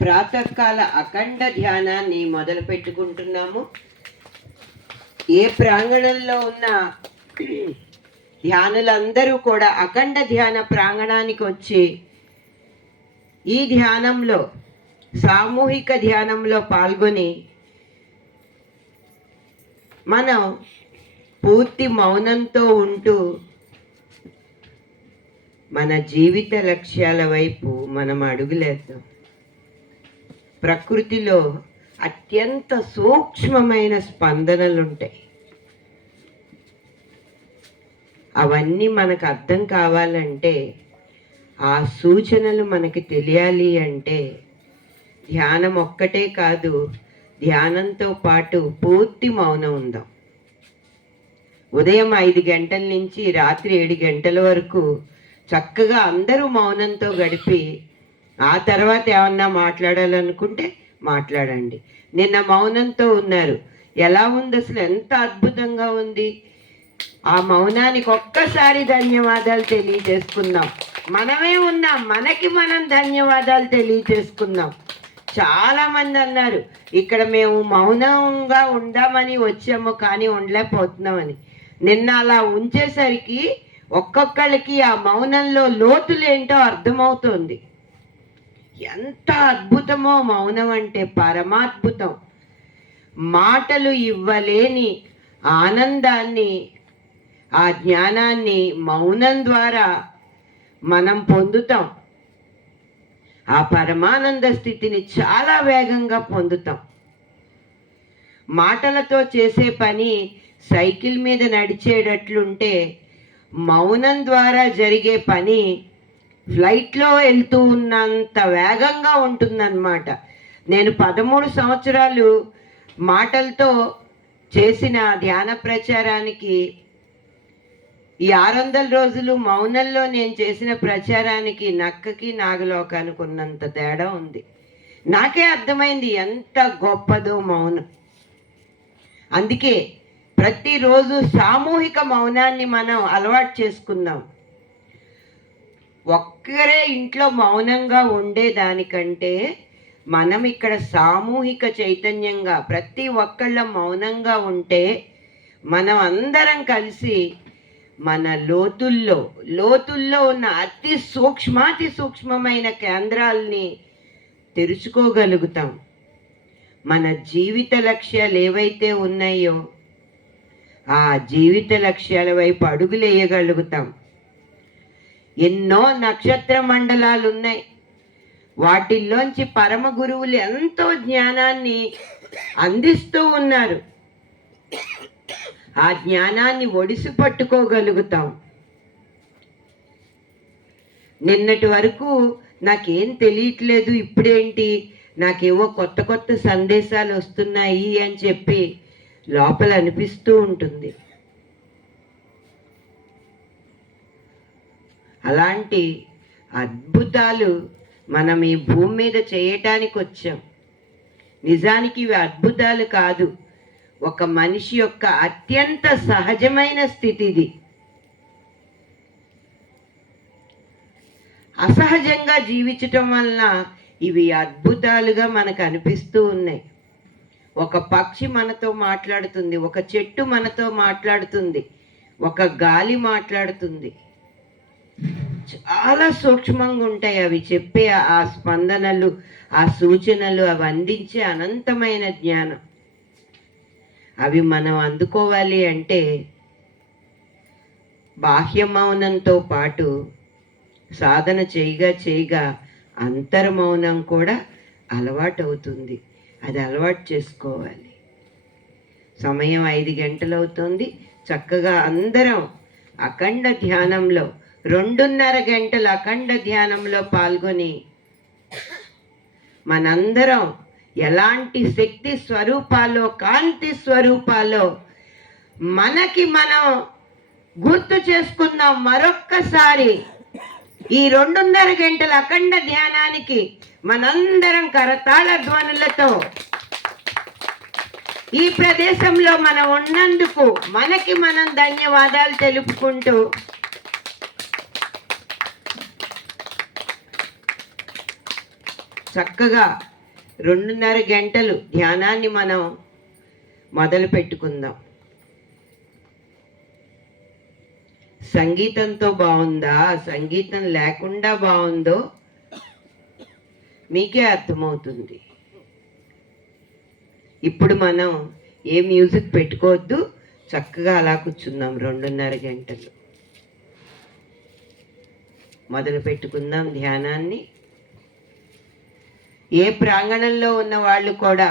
ప్రాతకాల అఖండ ధ్యానాన్ని మొదలు పెట్టుకుంటున్నాము. ఏ ప్రాంగణంలో ఉన్న ధ్యానులందరూ కూడా అఖండ ధ్యాన ప్రాంగణానికి వచ్చి ఈ ధ్యానంలో సామూహిక ధ్యానంలో పాల్గొని మనం పూర్తి మౌనంతో ఉంటూ మన జీవిత లక్ష్యాల వైపు మనం అడుగులేద్దాం. ప్రకృతిలో అత్యంత సూక్ష్మమైన స్పందనలు ఉంటాయి. అవన్నీ మనకు అర్థం కావాలంటే, ఆ సూచనలు మనకి తెలియాలి అంటే ధ్యానం ఒక్కటే కాదు, ధ్యానంతో పాటు పూర్తి మౌనం ఉందాం. ఉదయం 5 గంటల నుంచి రాత్రి 7 గంటల వరకు చక్కగా అందరూ మౌనంతో గడిపి ఆ తర్వాత ఏమన్నా మాట్లాడాలనుకుంటే మాట్లాడండి. నిన్న మౌనంతో ఉన్నారు, ఎలా ఉంది అసలు? ఎంత అద్భుతంగా ఉంది. ఆ మౌనానికి ఒక్కసారి ధన్యవాదాలు తెలియజేసుకుందాం. మనమే ఉన్నాం, మనకి మనం ధన్యవాదాలు తెలియజేసుకుందాం. చాలామంది అన్నారు ఇక్కడ మేము మౌనంగా ఉందామని వచ్చాము కానీ ఉండలేకపోతున్నామని. నిన్న అలా ఉంచేసరికి ఒక్కొక్కళ్ళకి ఆ మౌనంలో లోతులేంటో అర్థమవుతుంది. ఎంత అద్భుతమో మౌనం అంటే, పరమాద్భుతం. మాటలు ఇవ్వలేని ఆనందాన్ని, ఆ జ్ఞానాన్ని మౌనం ద్వారా మనం పొందుతాం. ఆ పరమానంద స్థితిని చాలా వేగంగా పొందుతాం. మాటలతో చేసే పని సైకిల్ మీద నడిచేటట్లుంటే, మౌనం ద్వారా జరిగే పని ఫ్లైట్లో వెళ్తూ ఉన్నంత వేగంగా ఉంటుందన్నమాట. నేను 13 సంవత్సరాలు మాటలతో చేసిన ధ్యాన ప్రచారానికి, ఈ 600 రోజులు మౌనంలో నేను చేసిన ప్రచారానికి నక్కకి నాగలోకానికి ఉన్నంత తేడా ఉంది. నాకే అర్థమైంది ఎంత గొప్పదో మౌనం. అందుకే ప్రతిరోజు సామూహిక మౌనాన్ని మనం అలవాటు చేసుకుందాం. ఒక్కరే ఇంట్లో మౌనంగా ఉండేదానికంటే మనం ఇక్కడ సామూహిక చైతన్యంగా ప్రతి ఒక్కళ్ళ మౌనంగా ఉంటే మనం అందరం కలిసి మన లోతుల్లో ఉన్న అతి సూక్ష్మమైన కేంద్రాలని తెరుచుకోగలుగుతాం. మన జీవిత లక్ష్యాలు ఏవైతే ఉన్నాయో ఆ జీవిత లక్ష్యాల వైపు అడుగులు వేయగలుగుతాం. ఎన్నో నక్షత్ర మండలాలు ఉన్నాయి, వాటిల్లోంచి పరమ గురువులు ఎంతో జ్ఞానాన్ని అందిస్తూ ఉన్నారు. ఆ జ్ఞానాన్ని ఒడిసి పట్టుకోగలుగుతాం. నిన్నటి వరకు నాకేం తెలియట్లేదు, ఇప్పుడేంటి నాకేవో కొత్త సందేశాలు వస్తున్నాయి అని చెప్పి లోపల అనిపిస్తూ ఉంటుంది. అలాంటి అద్భుతాలు మనం ఈ భూమి మీద చేయటానికి వచ్చాం. నిజానికి ఇవి అద్భుతాలు కాదు, ఒక మనిషి యొక్క అత్యంత సహజమైన స్థితి ఇది. అసహజంగా జీవించటం వలన ఇవి అద్భుతాలుగా మనకు అనిపిస్తూ ఉన్నాయి. ఒక పక్షి మనతో మాట్లాడుతుంది, ఒక చెట్టు మనతో మాట్లాడుతుంది, ఒక గాలి మాట్లాడుతుంది. చాలా సూక్ష్మంగా ఉంటాయి అవి చెప్పే ఆ స్పందనలు, ఆ సూచనలు, అవి అందించే అనంతమైన జ్ఞానం. అవి మనం అందుకోవాలి అంటే బాహ్య మౌనంతో పాటు సాధన చేయగా అంతర్మౌనం కూడా అలవాటు అవుతుంది. అది అలవాటు చేసుకోవాలి. సమయం 5 గంటలు అవుతుంది. చక్కగా అందరం అఖండ ధ్యానంలో 2.5 గంటల అఖండ ధ్యానంలో పాల్గొని మనందరం ఎలాంటి శక్తి స్వరూపాలో, కాంతి స్వరూపాలో మనకి మనం గుర్తు చేసుకుందాం. మరొక్కసారి ఈ 2.5 గంటల అఖండ ధ్యానానికి మనందరం కరతాళ ధ్వనులతో ఈ ప్రదేశంలో మనం ఉన్నందుకు మనకి మనం ధన్యవాదాలు తెలుపుకుంటూ చక్కగా 2:30 గంటలు ధ్యానాన్ని మనం మొదలు పెట్టుకుందాం. సంగీతంతో బాగుందా, సంగీతం లేకుండా బాగుందో మీకే అర్థమవుతుంది. ఇప్పుడు మనం ఏ మ్యూజిక్ పెట్టుకోవద్దు, చక్కగా అలా కూర్చుందాం 2:30 గంటలు. మొదలు పెట్టుకుందాం ధ్యానాన్ని. ఏ ప్రాంగణంలో ఉన్న వాళ్ళు కూడా